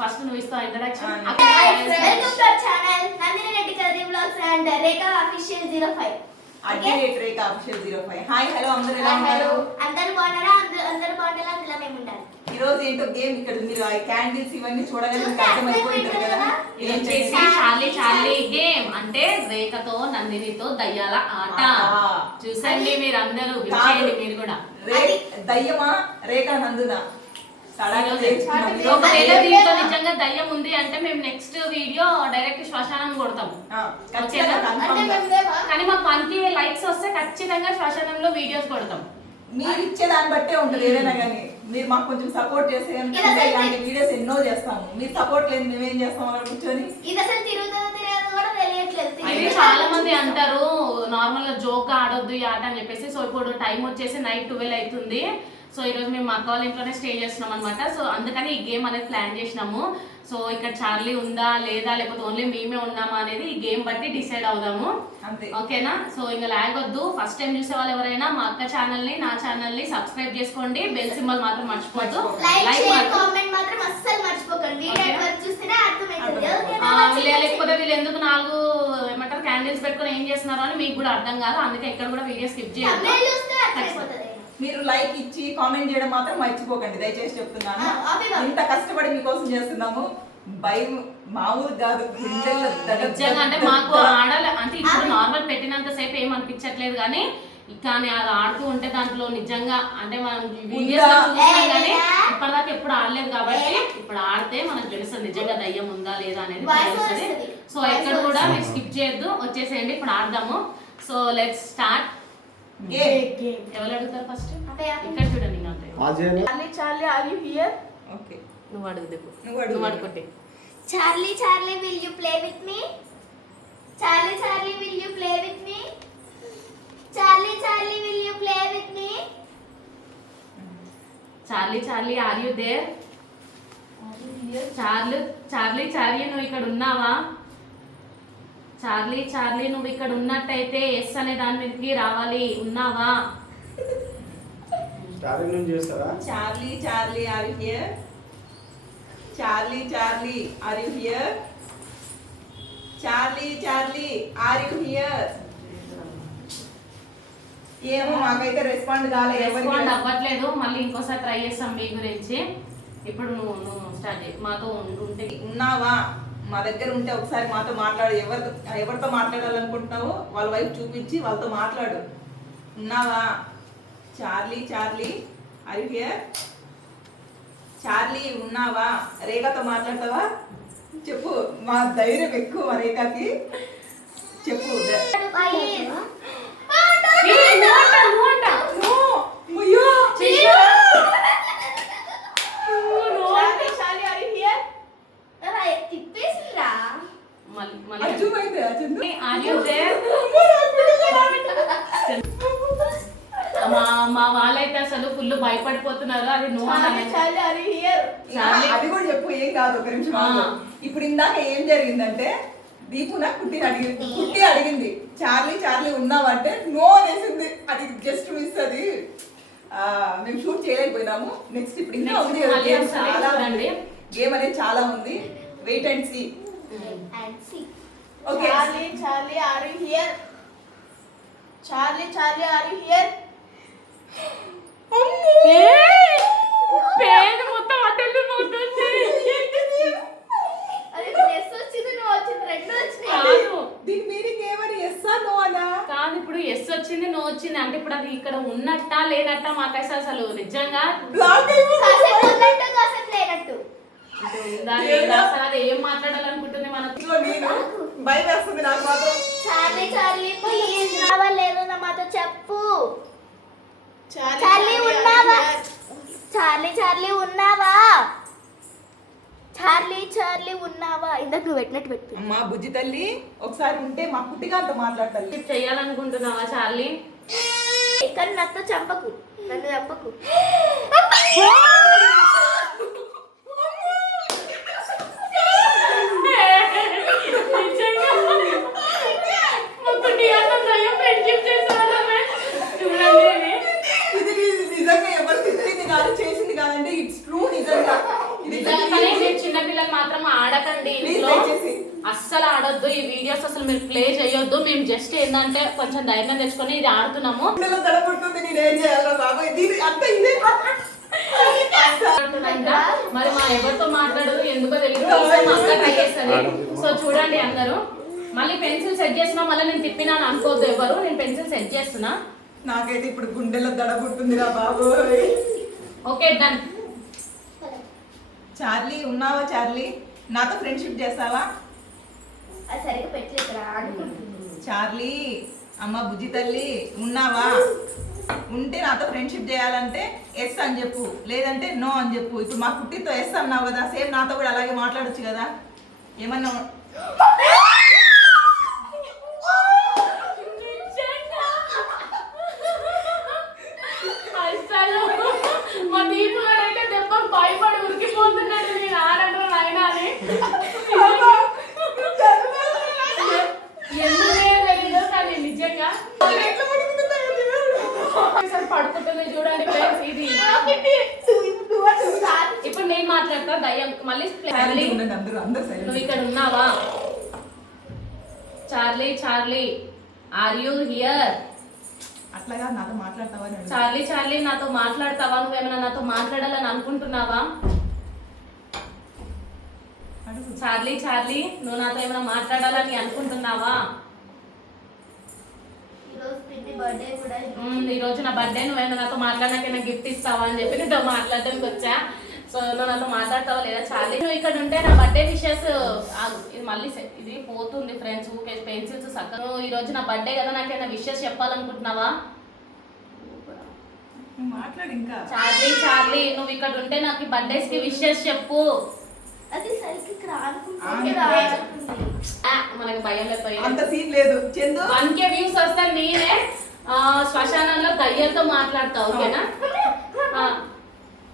First నువ్వు ఇస్తావు introduction. Welcome to our channel Nandini Reddy curry vlogs and Rekha official 05. Rekha official 05. Hi hello అందరూ ఎలా ఉన్నారు? అందరూ బాగున్నారా? అందరూ బాగుండాలా? అందులో మేము ఉంటాం. ఈ రోజు ఏంటో గేమ్ ఇక్కడ మీరు ఆ క్యాండిల్స్ ఇవన్నీ చూడగానే మీకు అర్థమైపోయింది కదా. ఇది వచ్చేసి చార్లీ చార్లీ గేమ్ అంటే రేఖతో నందినితో దయ్యాల ఆట. చూసండి మీరందరూ వినేయండి మీరు కూడా. దయ్యమా రేఖ నందునా? ఒకవేళ దీంట్లో నిజంగా దయ్యం ఉంది అంటే మేము నెక్స్ట్ వీడియో డైరెక్ట్ శ్మశానం కొడతాం. కానీ మాకు 1K లైక్స్ వస్తే ఖచ్చితంగా శ్మశానంలో వీడియోస్ కొడతాం. మీరు ఇచ్చే దాన్ని బట్టే ఉంటుంది ఏదైనా కానీ. మీరు మాకు కొంచెం సపోర్ట్ చేస్తే ఇలాంటి వీడియోస్ ఎన్నో చేస్తాము. మీరు సపోర్ట్ లేదు మేమేం చేస్తాం అలా కూర్చొని. చాలా మంది అంటారు నార్మల్ గా జోక్ ఆడొద్దు ఈ ఆట అని చెప్పేసి. సో ఇప్పుడు టైం వచ్చేసి నైట్ 12 అవుతుంది. సో ఈరోజు మేము మా అక్క వాళ్ళ ఇంట్లోనే స్టే చేస్తున్నాం అనమాట. సో అందుకని ఈ గేమ్ అనేది ప్లాన్ చేసినాము. సో ఇక్కడ చార్లీ ఉందా లేదా లేకపోతే ఓన్లీ మేమే ఉన్నామా అనేది ఈ గేమ్ బట్టి డిసైడ్ అవుదాము. ఓకేనా? సో ఇంకా లాగొద్దు. ఫస్ట్ టైం చూసే వాళ్ళు ఎవరైనా మా అక్క ఛానల్ ని నా ఛానల్ ని సబ్స్క్రైబ్ చేసుకోండి. బెల్ సింబల్ మాత్రం మర్చిపోవద్దు. లేకపోతే వీళ్ళు ఎందుకు 4 ఏమంటారు క్యాండిల్స్ పెట్టుకుని ఏం చేస్తున్నారు అని మీకు కూడా అర్థం కాదు. అందుకే ఎక్కడ కూడా వీడియో స్కిప్ చేయొద్దు. మీరు లైక్ ఇచ్చి కామెంట్ చేయడం మాత్రం మర్చిపోకండి దయచేసి చెప్తున్నాను. ఇంత కష్టపడి మీకోసం చేస్తున్నాము. భయం మామూలు కాదు. నిజంగా అంటే మాకు ఆడాలి అంటే ఇప్పుడు నార్మల్ పెట్టినంత సేపు ఏం అనిపించట్లేదు కానీ అది ఆడుతూ ఉంటే దాంట్లో నిజంగా అంటే మనం వీడియోస్ చూసాం కానీ ఇప్పటిదాకా ఎప్పుడు ఆడలేదు కాబట్టి ఇప్పుడు ఆడితే మనకు తెలుస్తుంది నిజంగా దయ్యం ఉందా లేదా అనేది తెలుస్తుంది. సో ఎక్కడ కూడా మీరు స్కిప్ చేయొద్దు, వచ్చేసేయండి. ఇప్పుడు ఆడదాము. So let's start. ఎవరు అడుగుతారు ఫస్ట్? ఇక్కడ చూడండి. Charlie are you here? Okay నువ్వు అడుగు. నువ్వు అడుగుంటే Charlie Charlie will you play with me? Charlie Charlie will you play with me? Charlie Charlie will you play with me? Charlie Charlie are you there? Charlie Charlie నువ్వు ఇక్కడ ఉన్నావా? Charlie Charlie నువ్వు ఇక్కడ ఉన్నట్టయితే ఎస్ అనే దాని మీదకి రావాలి. ఉన్నావా? Charlie Charlie are you here? Charlie Charlie are you here? Charlie Charlie are you here? ఏమో మాకైతే రెస్పాండ్ కాలేదు. రెస్పాండ్ అవ్వట్లేదు. మళ్ళీ ఇంకోసారి ట్రై చేస్తాం మీ గురించి. ఇప్పుడు నువ్వు స్టార్ట్ చేయి. మాతో ఉంటే ఉన్నావా? మా దగ్గర ఉంటే ఒకసారి మాతో మాట్లాడు. ఎవరితో మాట్లాడాలనుకుంటున్నావో వాళ్ళ వైపు చూపించి వాళ్ళతో మాట్లాడు. ఉన్నావా? Charlie Charlie are you here? Charlie ఉన్నావా? రేఖతో మాట్లాడతావా? చెప్పు. మా ధైర్యం ఎక్కువ రేఖకి. చెప్పు. మా వాళ్ళైతే అసలు ఫుల్ భయపడిపోతున్నారు. అది నువ్వు అది కూడా చెప్పు. ఏం కాదు, ఒక నిమిషం. ఇప్పుడు ఇందాక ఏం జరిగిందంటే దీపు నాకు కుట్టి అడిగింది చార్లీ చార్లీ ఉన్నావంటే నో అనేసింది. అది జస్ట్ మిస్. అది మేము షూట్ చేయలేకపోయినాము. నెక్స్ట్ ఇప్పుడు ఇంకా ఉంది. గేమ్ అనేది చాలా ఉంది. Wait and see. Okay. Charlie Charlie are you here? Charlie Charlie are you here? పేరు మొత్తం అటెల్లి పోతుంది. అరే ఎస్ వచ్చింది నో వచ్చింది రెండు వచ్చినాయి. కాదు దీని మీనింగ్ ఏమని ఎస్ ఆ నో అనా? కాదు ఇప్పుడు ఎస్ వచ్చింది నో వచ్చింది అంటే ఇప్పుడు అది ఇక్కడ ఉన్నట్టా లేనట్టా మాకైతే అసలు నిజంగా బ్లాక్ అయిపోయింది. కాసేపు లేనట్టు అసలు అది ఏం మాట్లాడాలనుకుంటుంది మనకు. నేను భయం వేస్తుంది నాకు మాత్రం. చార్లీ చార్లీ ప్లీజ్ రావాలేదు నా మాతో చెప్పు. చార్లీ ఉన్నావా? చార్లీ చార్లీ ఉన్నావా? చార్లీ చార్లీ ఉన్నావా? ఇందాక నువ్వు పెట్టినట్టు పెట్టు. మా బుజ్జి తల్లి ఒకసారి ఉంటే మా కుట్టిగారితో మాట్లాడాలి. చెయ్యాలనుకుంటున్నావా చార్లీ? కానీ నాతో చంపకు, నన్ను చంపకు. ఇది నిజంగా ఎవరు తిట్టింది కాదు, చేసింది కాదండి. It's true. నిజంగా చిన్న పిల్లలు అస్సలు ఆడొద్దు ఈ వీడియోస్, అసలు మీరు ప్లే చేయొద్దు. మేము జస్ట్ ఏంటంటే కొంచెం ధైర్యం తెచ్చుకొని ఇది ఆడుతున్నాము. తడబడుతుంది, నేనేం చేయాలో బాబు అంత ఇదే మరి మా ఎవరితో మాట్లాడదు ఎందుకో తెలియదు, మా అక్క ట్రై చేస్తుంది. సో చూడండి అందరూ, మళ్ళీ పెన్సిల్ సెట్ చేస్తున్నా, మళ్ళీ నేను తిప్పినాను అనుకోవద్దు ఎవరు, నేను పెన్సిల్ సెట్ చేస్తున్నా. నాకైతే ఇప్పుడు గుండెలో దడబుట్టుందిరా బాబు. Okay done. చార్లీ ఉన్నావా? చార్లీ నాతో ఫ్రెండ్షిప్ చేస్తావా? అది సరిగ్గా పెట్టలేదురా, ఆడుకుంటుంది. చార్లీ అమ్మ బుజ్జి తల్లి ఉన్నావా? ఉంటే నాతో ఫ్రెండ్షిప్ చేయాలంటే ఎస్ అని చెప్పు, లేదంటే నో అని చెప్పు. ఇప్పుడు మా కుట్టితో ఎస్ అన్నావు కదా, సేమ్ నాతో కూడా అలాగే మాట్లాడొచ్చు కదా. ఏమన్నా మా దీపు అయితే దెబ్బ భయపడి ఉరికిపోతున్నాడు, నేను ఆడను నాయనా అని. ఎందుకు కానీ నిజంగా పడుకుంటుంది చూడండి ఫ్రెండ్స్. ఇది ఇప్పుడు నేను మాట్లాడతా దయ్యం. మళ్ళీ నువ్వు ఇక్కడ ఉన్నావా? Charlie Charlie are you here? అట్లాగా నాతో మాట్లాడతావా? చార్లీ చార్లీ నాతో మాట్లాడతావా? నువ్వేమైనా నాతో మాట్లాడాలని అనుకుంటున్నావా? చార్లీ చార్లీ నువ్వు నాతో ఏమైనా మాట్లాడాలని అనుకుంటున్నావా? ఈ రోజు నా బర్త్డే, నువ్వేమైనా నాతో మాట్లాడడానికి గిఫ్ట్ ఇస్తావా అని చెప్పి నీతో మాట్లాడడానికి వచ్చా. సో నువ్వు నాతో మాట్లాడతావా లేదా చార్లీ? నువ్వు ఇక్కడ ఉంటే నా బర్త్డే విషెస్ ఇది మళ్ళీ ఇది పోతుంది ఫ్రెండ్స్, ఊకే పెన్సిల్స్ సక్క. ఈ రోజు నా బర్త్డే కదా, నాకేమైనా విషెస్ చెప్పాలనుకుంటున్నావా? మాట్లాడు ఇంకా. చార్లీ చార్లీ నువ్వు ఇక్కడ ఉంటే నాకు బర్త్డేస్ కి విషెస్ చెప్పు. అది సరిగ్గా మనకి భయం లేదు, అంత సీన్ లేదు చందు. 1K వ్యూస్ వస్తే నేనే శ్మశానంలో దయ్యంతో మాట్లాడతా, ఓకేనా?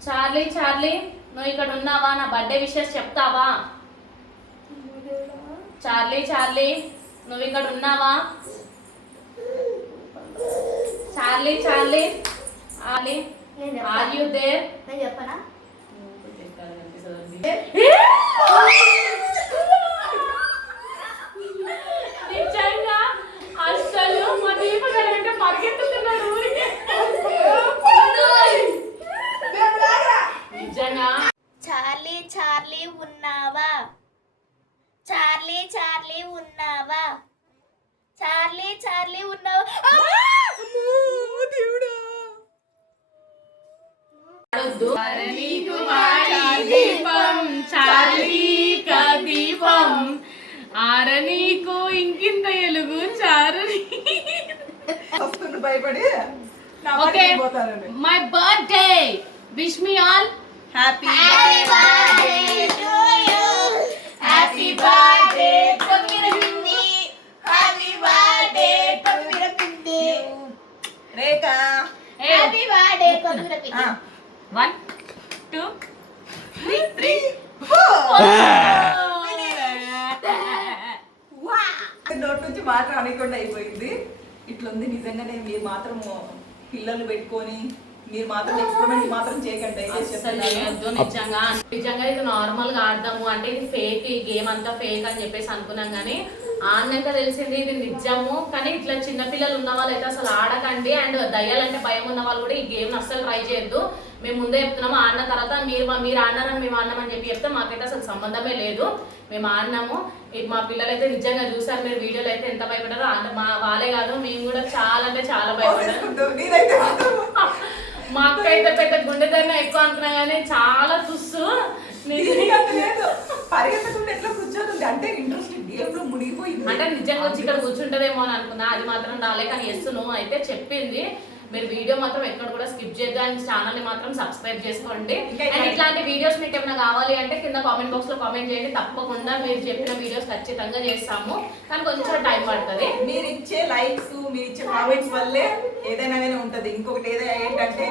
చార్లీ చార్లీ నువ్వు ఇక్కడ ఉన్నావా? నా బర్త్డే విషెస్ చెప్తావా? చార్లీ చార్లీ నువ్వు ఇక్కడ ఉన్నావా? Charlie Charlie are you there? నేను చెప్పనా? నిజంగా అసలు మా దీపగారంటే పరిగెత్తుతున్నాడు ఊరికి. నిజంగా చార్లీ చార్లీ ఉన్నావా? చార్లీ చార్లీ ఉన్నావా? చార్లీ చార్లీ ఉన్నావా? దీపం చార్లీ కా దీపం ఆరనీకు ఇంకింత ఎలుగు చారని. భయపడి my birthday wish me all happy birthday to you. Happy birthday కొమ్మిరపిండి. హ్యాపీ బర్త్డే కొమ్మిరపిండి. రేఖా హ్యాపీ బర్త్డే కొమ్మిరపిండి. 1 2 3 నోట్ నుంచి మాట అనకుండా అయిపోయింది. ఇట్లుంది నిజంగానే. మీరు మాత్రం పిల్లలు పెట్టుకొని మీరు మాత్రం ఎక్స్పెరిమెంట్ మాత్రం చేయకండి. నిజంగా నిజంగా ఇది నార్మల్ గా ఆడదాము అంటే ఇది ఫేక్, ఈ గేమ్ అంతా ఫేక్ అని చెప్పేసి అనుకున్నాం, కానీ ఆడినాక తెలిసింది ఇది నిజము. కానీ ఇట్లా చిన్న పిల్లలు ఉన్న వాళ్ళు అయితే అసలు ఆడకండి, అండ్ దయ్యాలంటే భయం ఉన్న వాళ్ళు కూడా ఈ గేమ్ అస్సలు ట్రై చేయొద్దు. మేము ముందే చెప్తున్నాము, ఆడిన తర్వాత మీరు ఆడినారని మేము ఆడినామని చెప్పి చెప్తే మాకైతే అసలు సంబంధమే లేదు. మేము ఆడినాము. ఇది మా పిల్లలు అయితే నిజంగా చూసారు మీరు వీడియోలో అయితే ఎంత భయపడారో. మా వాళ్ళే కాదు మేము కూడా చాలా అంటే చాలా భయపడ్డాము. మా అక్క అయితే పెద్ద గుండె ధైర్యం ఎక్కువ అనుకున్నా కానీ చాలా తుస్సు. పరిగెత్తకుండా ఎట్లా కూర్చోతుంది అంటే ఇంట్రెస్ట్ గేమ్ లో మునిగిపోయింది. అంటే నిజంగా వచ్చి ఇక్కడ కూర్చుంటదేమో అని అనుకున్నా, అది మాత్రం రాలే. కానీ ఎస్ను అయితే చెప్పింది. మీరు వీడియో మాత్రం ఎక్కడ కూడా స్కిప్ చేయొద్దు, అండ్ ఛానల్ ని మాత్రం సబ్స్క్రైబ్ చేసుకోండి. అండ్ ఇట్లాంటి వీడియోస్ మీకు ఏమైనా కావాలి అంటే కింద కామెంట్ బాక్స్ లో కామెంట్ చేయండి. తప్పకుండా మీరు చెప్పిన వీడియోస్ ఖచ్చితంగా చేస్తాము, కానీ కొంచెం టైం పడుతుంది. మీరు ఇచ్చే లైక్స్, మీరు ఇచ్చే కామెంట్స్ వల్లే ఏదైనా ఉంటది. ఇంకొకటి ఏదైనా ఏంటంటే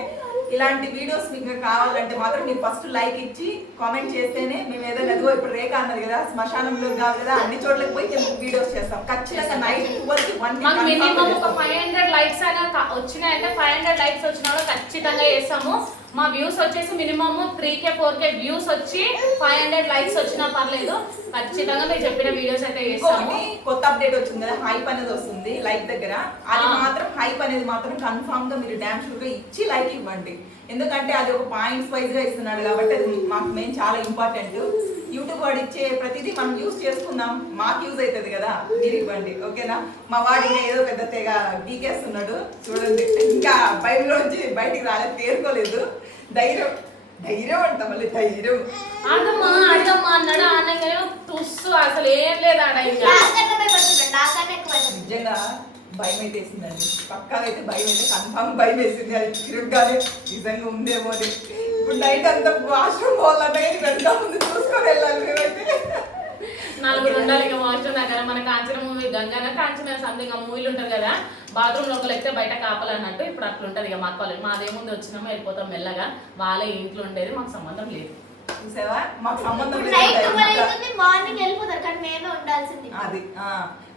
ఇలాంటి వీడియోస్ మీకు కావాలంటే మాత్రం మీరు ఫస్ట్ లైక్ ఇచ్చి కామెంట్ చేస్తేనే మేము ఏదైనా ఎదుగో ఇప్పుడు రేఖ అన్నది కదా శ్మశానంలో కాదు కదా అన్ని చోట్లకి పోయి వీడియోస్ చేస్తాం. ఖచ్చితంగా నైట్ 12 మినిమం ఒక 500 లైక్స్ అయినా వచ్చినాయంటే 500 లైక్స్ వచ్చినా ఖచ్చితంగా చేస్తాము. మా వ్యూస్ వచ్చేసి మినిమమ్ 3K 4K వ్యూస్ వచ్చి 500 లైక్స్ వచ్చినా పర్లేదు, ఖచ్చితంగా మీరు చెప్పిన వీడియోస్ అయితే చేస్తాము. ఇంకొకటి కొత్త అప్డేట్ వచ్చింది కదా, హైప్ అనేది వస్తుంది లైక్ దగ్గర. అది మాత్రం హైప్ అనేది మాత్రం కన్ఫామ్ గా మీరు డామ్ షూర్ గా ఇచ్చి లైక్ ఇవ్వండి. ఎందుకంటే అది ఒక పాయింట్స్ వైజ్ గా ఇస్తున్నాడు కాబట్టి అది మాకు మెయిన్ చాలా ఇంపార్టెంట్. యూట్యూబ్ వాడు ఇచ్చే ప్రతిదీ మనం యూజ్ చేసుకుందాం, మాకు యూజ్ అవుతుంది కదా, మీరు ఇవ్వండి ఓకేనా. మా వాడిని ఏదో పెద్ద తెగ గీకేస్తున్నాడు చూడండి, ఇంకా బయటలోంచి బయటికి రాలేదు, తేరుకోలేదు. ధైర్యం ధైర్యం అంట, మళ్ళీ ధైర్యం అడగమ్మా అడగమ్మా అన్నాడు. అనగానే తుస్సు అసలు ఏం లేదు ఆడ. ఇంకా నాకన్నా భయపడుతున్నాడు, నాకన్నా ఎక్కువ భయపడుతున్నాడు. నిజంగా భయం అయితే వేసిందండి, పక్కా అయితే భయం అయితే కన్ఫామ్ భయం వేసింది. అది తిరుగుగానే నిజంగా ఉందేమో అని. ఇప్పుడు నైట్ అంతా వాష్రూమ్ పోవాలన్నా వెనక ముందు చూసుకొని వెళ్ళాలి మేమైతే. నలుగురు ఉండాలి ఇక వాష్రూమ్ దగ్గర. మన కాంచన మూవీ గంగాన కాంచన సంథింగ్ మూవీలు ఉంటుంది కదా, బాత్రూమ్ లోపల అయితే బయట కాపాలన్నట్టు. ఇప్పుడు అట్లా ఉంటుంది ఇక మా కాలేజ్. మాదేముందు వచ్చినామో వెళ్ళిపోతాం మెల్లగా, వాళ్ళే ఇంట్లో ఉండేది, మాకు సంబంధం లేదు. చూసావా, మాకు సంబంధం ఇప్పుడు లేదు. నైట్ 12 అవుతుంది, మార్నింగ్ వెళ్ళిపోతారు, కానీ మేమే ఉండాల్సింది. అది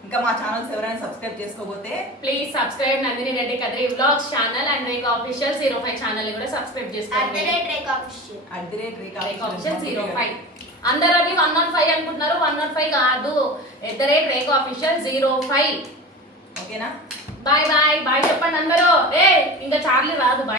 ఇంకా మా ఛానల్స్ ఎవరైనా సబ్స్క్రైబ్ చేసుకోకపోతే please subscribe Nandini Reddy Kadiri vlogs channel and Rekha official 05 channel కూడా సబ్స్క్రైబ్ చేసుకోండి. రేఖ ఆఫీషియల్. రేఖ ఆఫీషియల్ 05. అందరూ అది 115 అనుకుంటున్నారు, 115 కాదు, రేఖ ఆఫీషియల్ 05. ఓకేనా. బాయ్ బాయ్ బాయ్ చెప్పండి అందరూ. ఏ ఇంకా చార్లీ రాదు బాయ్.